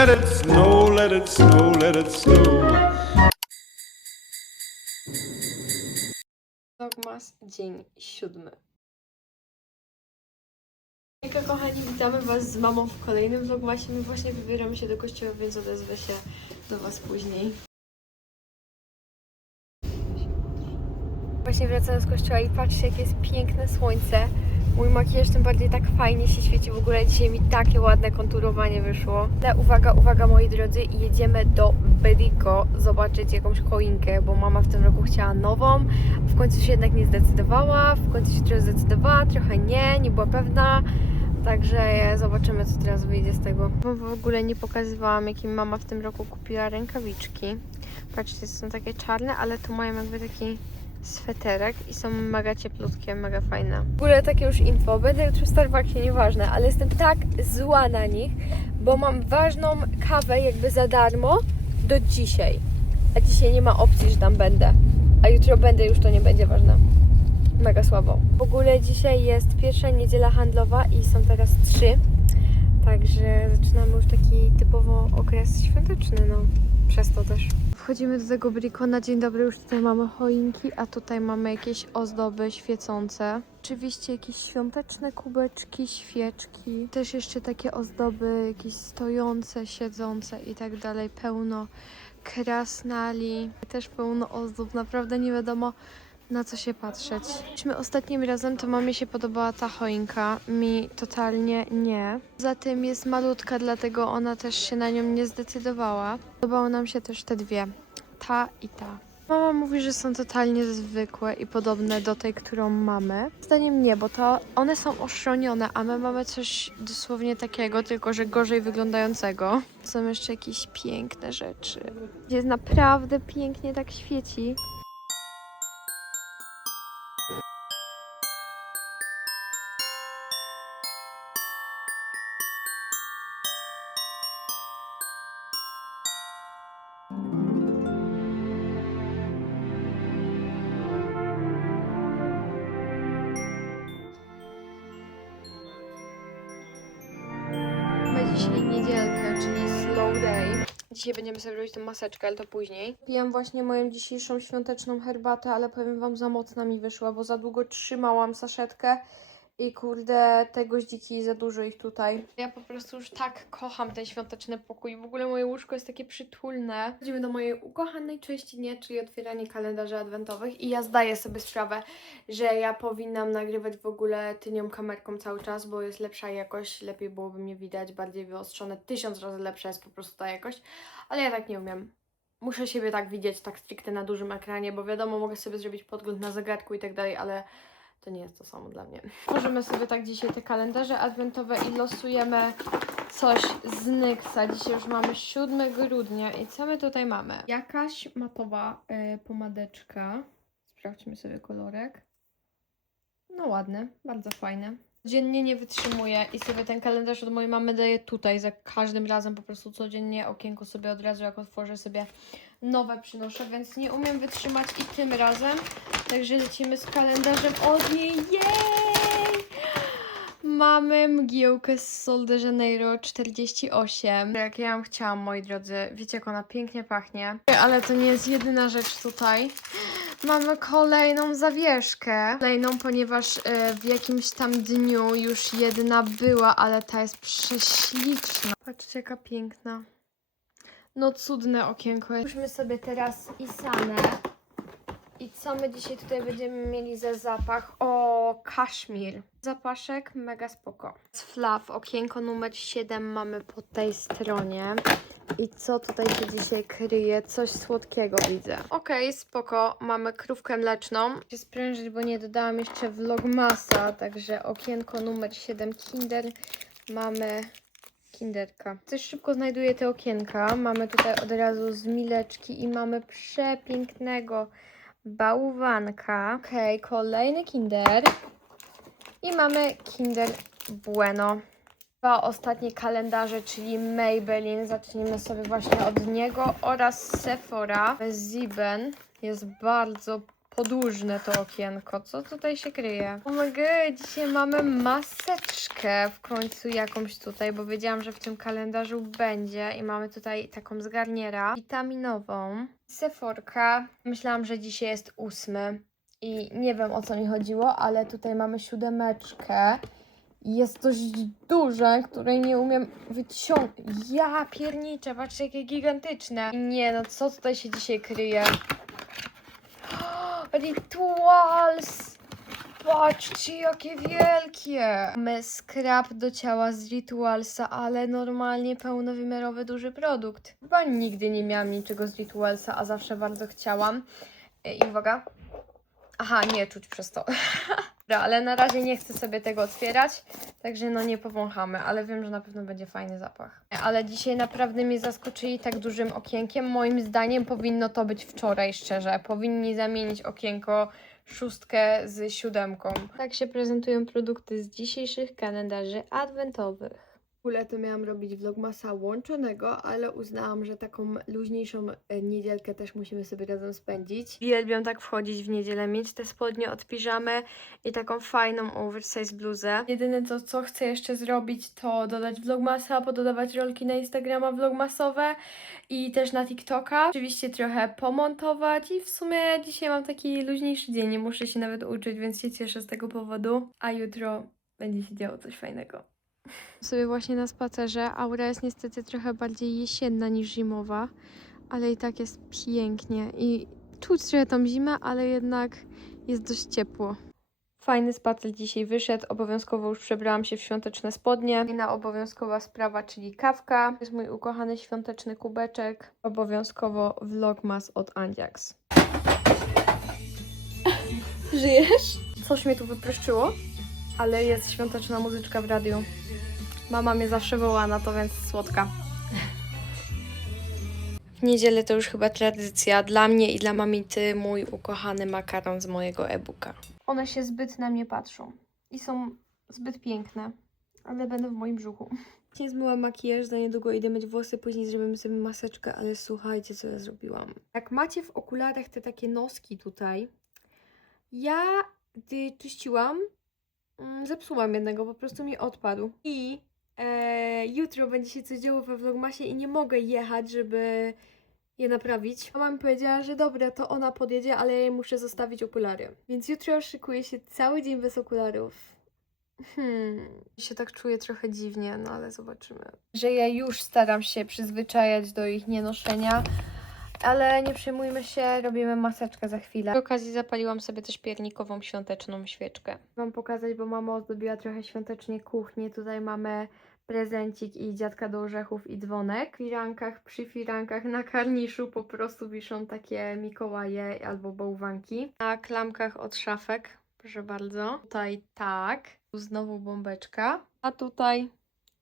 Let it snow, let it snow, let it snow. Dogmas, dzień siódmy. Hejka kochani, witamy Was z mamą w kolejnym vlogmasie. My właśnie wybieramy się do kościoła, więc odezwę się do Was później. Właśnie wracamy z kościoła i patrzcie, jakie jest piękne słońce. Mój makijaż tym bardziej tak fajnie się świeci. W ogóle dzisiaj mi takie ładne konturowanie wyszło. Ale uwaga, uwaga moi drodzy, jedziemy do Bedico zobaczyć jakąś choinkę, bo mama w tym roku chciała nową. W końcu się jednak nie zdecydowała, w końcu się trochę zdecydowała, trochę nie, nie była pewna. Także zobaczymy, co teraz wyjdzie z tego. Bo w ogóle nie pokazywałam, jakie mama w tym roku kupiła rękawiczki. Patrzcie, są takie czarne, ale tu mają jakby taki sweterek i są mega cieplutkie, mega fajne. W ogóle takie już info, będę jutro w Starbucksie, nieważne, ale jestem tak zła na nich, bo mam ważną kawę jakby za darmo do dzisiaj. A dzisiaj nie ma opcji, że tam będę. A jutro będę, już to nie będzie ważne. Mega słabo. W ogóle dzisiaj jest pierwsza niedziela handlowa i są teraz trzy. Także zaczynamy już taki typowo okres świąteczny, no. Przez to też. Wchodzimy do tego brikona. Dzień dobry, już tutaj mamy choinki, a tutaj mamy jakieś ozdoby świecące. Oczywiście jakieś świąteczne kubeczki, świeczki. Też jeszcze takie ozdoby, jakieś stojące, siedzące i tak dalej. Pełno krasnali. Też pełno ozdób. Naprawdę nie wiadomo na co się patrzeć. Byliśmy ostatnim razem, to mamie się podobała ta choinka, mi totalnie nie. Zatem jest malutka, dlatego ona też się na nią nie zdecydowała. Podobały nam się też te dwie, ta i ta. Mama mówi, że są totalnie zwykłe i podobne do tej, którą mamy. Zdaniem nie, bo to one są oszronione, a my mamy coś dosłownie takiego, tylko że gorzej wyglądającego. Są jeszcze jakieś piękne rzeczy. Jest naprawdę pięknie tak świeci. Dzisiaj niedzielkę, czyli slow day. Dzisiaj będziemy sobie robić tę maseczkę, ale to później. Piję właśnie moją dzisiejszą świąteczną herbatę, ale powiem wam, za mocna mi wyszła, bo za długo trzymałam saszetkę i kurde, te goździki, za dużo ich tutaj. Ja po prostu już tak kocham ten świąteczny pokój. W ogóle moje łóżko jest takie przytulne. Chodzimy do mojej ukochanej części dnia, czyli otwieranie kalendarzy adwentowych i ja zdaję sobie sprawę, że ja powinnam nagrywać w ogóle tynią kamerką cały czas, bo jest lepsza jakość, lepiej byłoby mnie widać, bardziej wyostrzone, tysiąc razy lepsza jest po prostu ta jakość, ale ja tak nie umiem. Muszę siebie tak widzieć, tak stricte na dużym ekranie, bo wiadomo, mogę sobie zrobić podgląd na zegarku i tak dalej, ale to nie jest to samo dla mnie. Tworzymy sobie tak dzisiaj te kalendarze adwentowe i losujemy coś z Nyxa. Dzisiaj już mamy 7 grudnia i co my tutaj mamy? Jakaś matowa y, pomadeczka. Sprawdźmy sobie kolorek. No ładny, bardzo fajny. Codziennie nie wytrzymuję i sobie ten kalendarz od mojej mamy daję tutaj za każdym razem po prostu codziennie okienko sobie od razu jak otworzę sobie nowe przynoszę, więc nie umiem wytrzymać i tym razem. Także lecimy z kalendarzem od niej. Jej! Mamy mgiełkę z Sol de Janeiro 48. Jak ja ją chciałam, moi drodzy. Wiecie, jak ona pięknie pachnie. Ale to nie jest jedyna rzecz tutaj. Mamy kolejną zawieszkę. Kolejną, ponieważ e, w jakimś tam dniu już jedna była, ale ta jest prześliczna. Patrzcie, jaka piękna. No cudne okienko. Spójrzmy sobie teraz Isanę. I co my dzisiaj tutaj będziemy mieli za zapach? O, kaszmir. Zapaszek mega spoko. Flaw, okienko numer 7 mamy po tej stronie. I co tutaj się dzisiaj kryje? Coś słodkiego widzę. Okej, spoko. Mamy krówkę mleczną. Chcę sprężyć, bo nie dodałam jeszcze vlogmasa, także okienko numer 7 Kinder. Mamy kinderka. Coś szybko znajduję te okienka. Mamy tutaj od razu z mileczki i mamy przepięknego bałwanka. Okej, kolejny kinder. I mamy kinder bueno. Dwa ostatnie kalendarze, czyli Maybelline. Zacznijmy sobie właśnie od niego oraz Sephora. Ziben jest bardzo podłużne to okienko. Co tutaj się kryje? Oh my god, dzisiaj mamy maseczkę w końcu jakąś tutaj, bo wiedziałam, że w tym kalendarzu będzie i mamy tutaj taką z garniera witaminową. Seforka. Myślałam, że dzisiaj jest ósmy i nie wiem o co mi chodziło, ale tutaj mamy siódemeczkę. Jest dość duże, której nie umiem wyciągnąć. Ja pierniczę, patrzcie jakie gigantyczne. Nie no, co tutaj się dzisiaj kryje? Rituals! Patrzcie, jakie wielkie! Mamy skrap do ciała z Ritualsa, ale normalnie pełnowymiarowy duży produkt. Chyba nigdy nie miałam niczego z Ritualsa, a zawsze bardzo chciałam. I uwaga. Aha, nie czuć przez to. Dobra, ale na razie nie chcę sobie tego otwierać, także no nie powąchamy, ale wiem, że na pewno będzie fajny zapach. Ale dzisiaj naprawdę mnie zaskoczyli tak dużym okienkiem. Moim zdaniem powinno to być wczoraj, szczerze. Powinni zamienić okienko szóstkę z siódemką. Tak się prezentują produkty z dzisiejszych kalendarzy adwentowych. W ogóle to miałam robić vlogmasa łączonego, ale uznałam, że taką luźniejszą e, niedzielkę też musimy sobie razem spędzić. Uwielbiam tak wchodzić w niedzielę, mieć te spodnie od piżamy i taką fajną oversize bluzę. Jedyne to, co chcę jeszcze zrobić, to dodać vlogmasa, pododawać rolki na Instagrama vlogmasowe i też na TikToka. Oczywiście trochę pomontować i w sumie dzisiaj mam taki luźniejszy dzień, nie muszę się nawet uczyć, więc się cieszę z tego powodu. A jutro będzie się działo coś fajnego sobie właśnie na spacerze. Aura jest niestety trochę bardziej jesienna niż zimowa, ale i tak jest pięknie i czuć trochę tą zimę, ale jednak jest dość ciepło. Fajny spacer dzisiaj wyszedł. Obowiązkowo już przebrałam się w świąteczne spodnie. Inna obowiązkowa sprawa, czyli kawka. To jest mój ukochany świąteczny kubeczek. Obowiązkowo vlogmas od Andiax. Żyjesz? Coś mnie tu wypryszczyło, ale jest świąteczna muzyczka w radiu. Mama mnie zawsze woła na to, więc słodka. W niedzielę to już chyba tradycja dla mnie i dla mamity mój ukochany makaron z mojego e-booka. One się zbyt na mnie patrzą i są zbyt piękne, ale będą w moim brzuchu. Nie zmyłam makijaż, za niedługo idę myć włosy, później zrobimy sobie maseczkę, ale słuchajcie, co ja zrobiłam. Jak macie w okularach te takie noski tutaj, ja gdy czyściłam, mm, zepsułam jednego, po prostu mi odpadł. I e, jutro będzie się coś działo we vlogmasie i nie mogę jechać, żeby je naprawić. Mama mi powiedziała, że dobra, to ona podjedzie, ale ja jej muszę zostawić okulary. Więc jutro szykuję się cały dzień bez okularów. Hmm. się tak czuję trochę dziwnie, no ale zobaczymy. Że ja już staram się przyzwyczajać do ich nienoszenia. Ale nie przejmujmy się, robimy maseczkę za chwilę. Przy okazji zapaliłam sobie też piernikową świąteczną świeczkę. Wam pokazać, bo mama ozdobiła trochę świątecznie kuchnię. Tutaj mamy prezencik i dziadka do orzechów i dzwonek. W firankach, przy firankach na karniszu po prostu wiszą takie Mikołaje albo bałwanki. Na klamkach od szafek, proszę bardzo. Tutaj tak, tu znowu bombeczka, a tutaj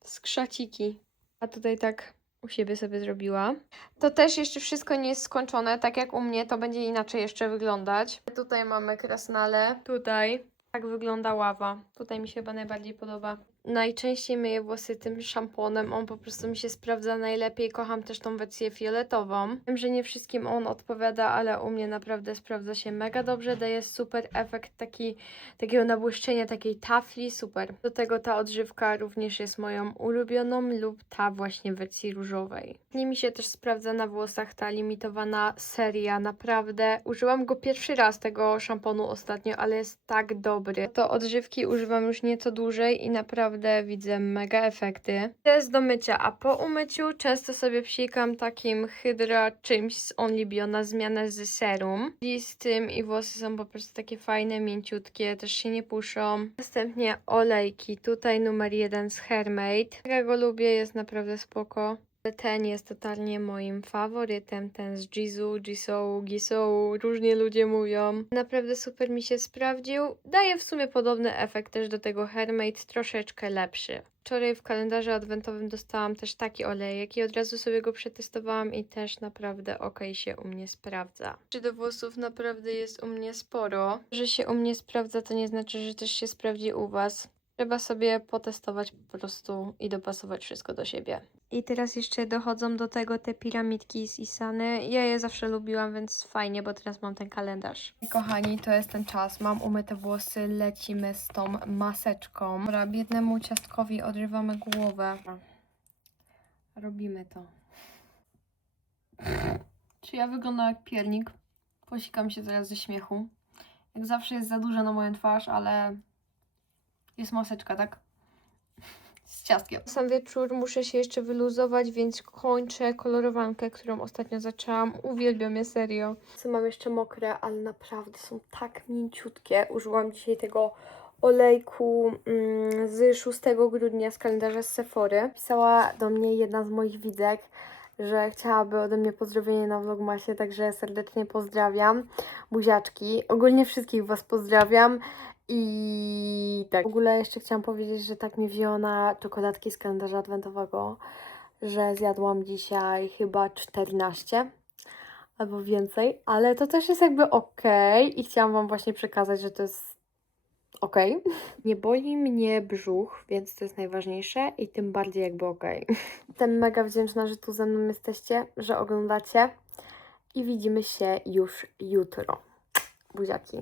skrzaciki. A tutaj tak u siebie sobie zrobiła. To też jeszcze wszystko nie jest skończone, tak jak u mnie, to będzie inaczej jeszcze wyglądać. Tutaj mamy krasnale, tutaj tak wygląda ława. Tutaj mi się chyba najbardziej podoba. Najczęściej myję włosy tym szamponem, on po prostu mi się sprawdza najlepiej. Kocham też tą wersję fioletową. Wiem, że nie wszystkim on odpowiada, ale u mnie naprawdę sprawdza się mega dobrze. Daje super efekt taki, takiego nabłyszczenia, takiej tafli, super. Do tego ta odżywka również jest moją ulubioną lub ta właśnie wersji różowej. Nie mi się też sprawdza na włosach ta limitowana seria, naprawdę. Użyłam go pierwszy raz, tego szamponu ostatnio, ale jest tak dobry. To odżywki używam już nieco dłużej i naprawdę widzę mega efekty. To jest do mycia, a po umyciu często sobie psikam takim hydra czymś z Onlybio na zmianę z serum. I z tym i włosy są po prostu takie fajne, mięciutkie, też się nie puszą. Następnie olejki. Tutaj numer jeden z Hermade. Ja go lubię, jest naprawdę spoko. Ten jest totalnie moim faworytem, ten z Jizu, Jisoo, Gisoo, różnie ludzie mówią. Naprawdę super mi się sprawdził. Daje w sumie podobny efekt też do tego Hermade, troszeczkę lepszy. Wczoraj w kalendarzu adwentowym dostałam też taki olejek i od razu sobie go przetestowałam i też naprawdę ok się u mnie sprawdza. Czy do włosów naprawdę jest u mnie sporo. Że się u mnie sprawdza, to nie znaczy, że też się sprawdzi u Was. Trzeba sobie potestować po prostu i dopasować wszystko do siebie. I teraz jeszcze dochodzą do tego te piramidki z Isany. Ja je zawsze lubiłam, więc fajnie, bo teraz mam ten kalendarz. Kochani, to jest ten czas. Mam umyte włosy, lecimy z tą maseczką. Dobra, biednemu ciastkowi odrywamy głowę. Robimy to. Czy ja wyglądam jak piernik? Posikam się teraz ze śmiechu. Jak zawsze jest za dużo na moją twarz, ale jest maseczka, tak? Z ciastkiem. Sam wieczór muszę się jeszcze wyluzować, więc kończę kolorowankę, którą ostatnio zaczęłam. Uwielbiam je serio. Co mam jeszcze mokre, ale naprawdę są tak mięciutkie. Użyłam dzisiaj tego olejku mm, z 6 grudnia z kalendarza z Sephory. Pisała do mnie jedna z moich widzek, że chciałaby ode mnie pozdrowienie na vlogmasie, także serdecznie pozdrawiam. Buziaczki. Ogólnie wszystkich Was pozdrawiam. I tak. W ogóle jeszcze chciałam powiedzieć, że tak mi wzięło na czekoladki z kalendarza adwentowego, że zjadłam dzisiaj chyba 14 albo więcej, ale to też jest jakby okej i chciałam Wam właśnie przekazać, że to jest okej. Nie boli mnie brzuch, więc to jest najważniejsze i tym bardziej jakby okej. Jestem mega wdzięczna, że tu ze mną jesteście, że oglądacie i widzimy się już jutro. Buziaki.